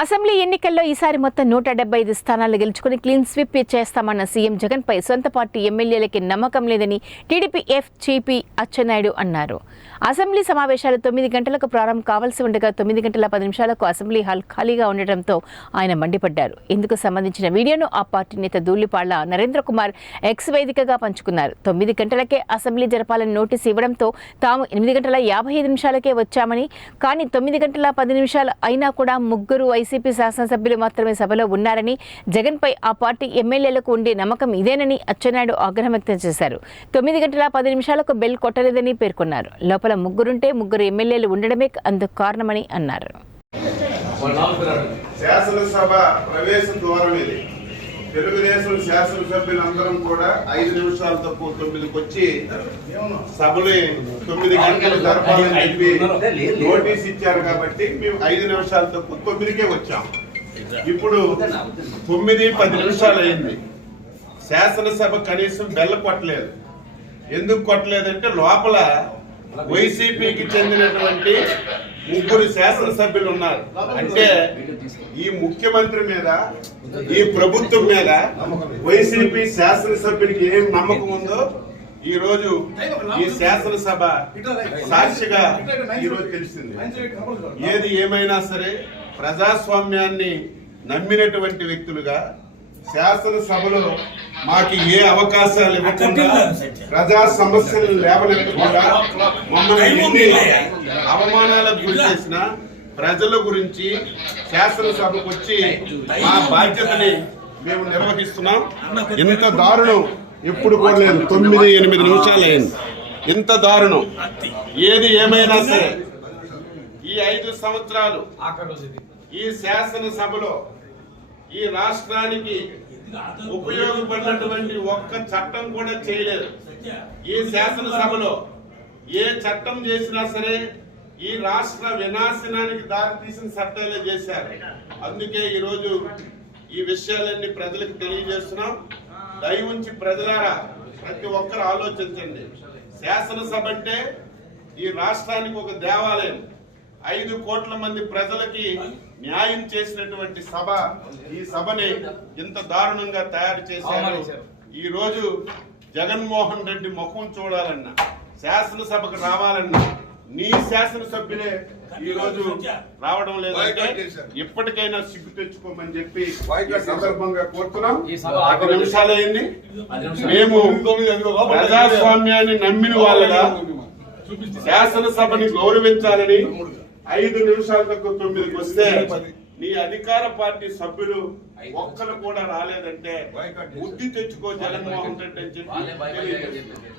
Assembly ఎన్నికల్లో ఈసారి మొత్తం నూట డెబ్బై ఐదు స్థానాలు గెలుచుకుని క్లీన్ స్విప్ చేస్తామన్న సీఎం జగన్పై సొంత పార్టీ ఎమ్మెల్యేలకి నమ్మకం లేదని టీడీపీ ఎఫ్ చీపీ అచ్చెన్నాయుడు అన్నారు. అసెంబ్లీ సమావేశాలు తొమ్మిది గంటలకు ప్రారంభం కావాల్సి ఉండగా తొమ్మిది గంటల పది నిమిషాలకు అసెంబ్లీ హాల్ ఖాళీగా ఉండటంతో ఆయన మండిపడ్డారు. ఇందుకు సంబంధించిన వీడియోను ఆ పార్టీ నేత దూలిపాళ్ళ నరేంద్ర కుమార్ ఎక్స్ వేదికగా పంచుకున్నారు. తొమ్మిది గంటలకే అసెంబ్లీ జరపాలని నోటీస్ ఇవ్వడంతో తాము ఎనిమిది గంటల యాభై ఐదు నిమిషాలకే వచ్చామని కానీ తొమ్మిది గంటల పది నిమిషాలు అయినా కూడా ముగ్గురు వైసీపీ శాసనసభ్యులు మాత్రమే సభలో ఉన్నారని జగన్పై ఆ పార్టీ ఎమ్మెల్యేలకు ఉండే నమ్మకం ఇదేనని అచ్చెన్నాయుడు ఆగ్రహం వ్యక్తం చేశారు. తొమ్మిది గంటల పది నిమిషాలకు బెల్ కొట్టలేదని పేర్కొన్నారు. లోపల ముగ్గురుంటే ముగ్గురు ఎమ్మెల్యేలు ఉండడమే అందుకు కారణమని అన్నారు. శాసనసభ ప్రవేశ ద్వారం ఇది. తెలుగుదేశం శాసనసభ్యులందరం కూడా ఐదు నిమిషాల తక్కువ తొమ్మిదికి వచ్చి సభని తొమ్మిది గంటలు జరపాలని చెప్పి నోటీస్ ఇచ్చారు కాబట్టి మేము ఐదు నిమిషాల తక్కువ తొమ్మిదికే వచ్చాం. ఇప్పుడు తొమ్మిది పది నిమిషాలు అయింది శాసనసభ కనీసం బెల్ల కొట్టలేదు. ఎందుకు కొట్టలేదంటే లోపల వైసీపీకి చెందినటువంటి ముగ్గురు శాసనసభ్యులు ఉన్నారు అంటే ఈ ముఖ్యమంత్రి మీద ఈ ప్రభుత్వం మీద వైసీపీ శాసనసభ్యునికి ఏం నమ్మకం ఉందో ఈ రోజు ఈ శాసనసభ సాక్షిగా ఈరోజు తెలిసింది. ఏది ఏమైనా సరే ప్రజాస్వామ్యాన్ని నమ్మినటువంటి వ్యక్తులుగా శాసనసభలో మాకు ఏ అవకాశాలు ఇవ్వకుండా ప్రజా సమస్యలు లేవనెత్తకుండా మమ్మల్ని అవమానాలకు గురి చేసిన ప్రజల గురించి శాసనసభకు వచ్చి మా బాధ్యతని మేము నిర్వహిస్తున్నాం. ఇంత దారుణం ఎప్పుడు కూడా లేదు. తొమ్మిది ఎనిమిది నిమిషాలు అయింది ఇంత దారుణం. ఏది ఏమైనా సరే ఈ ఐదు సంవత్సరాలు ఈ శాసనసభలో ఈ రాష్ట్రానికి ఉపయోగపడినటువంటి ఒక్క చట్టం కూడా చేయలేదు. ఈ శాసనసభలో ఏ చట్టం చేసినా సరే ఈ రాష్ట్ర వినాశనానికి దారి తీసిన చట్టాలే చేశారు. అందుకే ఈరోజు ఈ విషయాలన్నీ ప్రజలకు తెలియజేస్తున్నాం. దయ ఉంచి ప్రజలారా ప్రతి ఒక్కరు ఆలోచించండి. శాసనసభ అంటే ఈ రాష్ట్రానికి ఒక దేవాలయం. ఐదు కోట్ల మంది ప్రజలకి న్యాయం చేసినటువంటి సభ ఈ సభని ఇంత దారుణంగా తయారు చేశారు. ఈ రోజు జగన్మోహన్ రెడ్డి ముఖం చూడాలన్నా శాసనసభకు రావాలన్నా నీ శాసనసభ్యులే ఈ రోజు రావడం లేదంటే ఇప్పటికైనా సిగ్గు తెచ్చుకోమని చెప్పి సందర్భంగా కోరుతున్నాం. అయింది. మేము ప్రజాస్వామ్యాన్ని నమ్మిన వాళ్ళగా శాసనసభని గౌరవించాలని ఐదు నిమిషాల తక్కువ తొమ్మిదికి వస్తే నీ అధికార పార్టీ సభ్యులు ఒక్కరు కూడా రాలేదంటే బుద్ధి తెచ్చుకో జగన్మోహన్ రెడ్డి అని చెప్పి.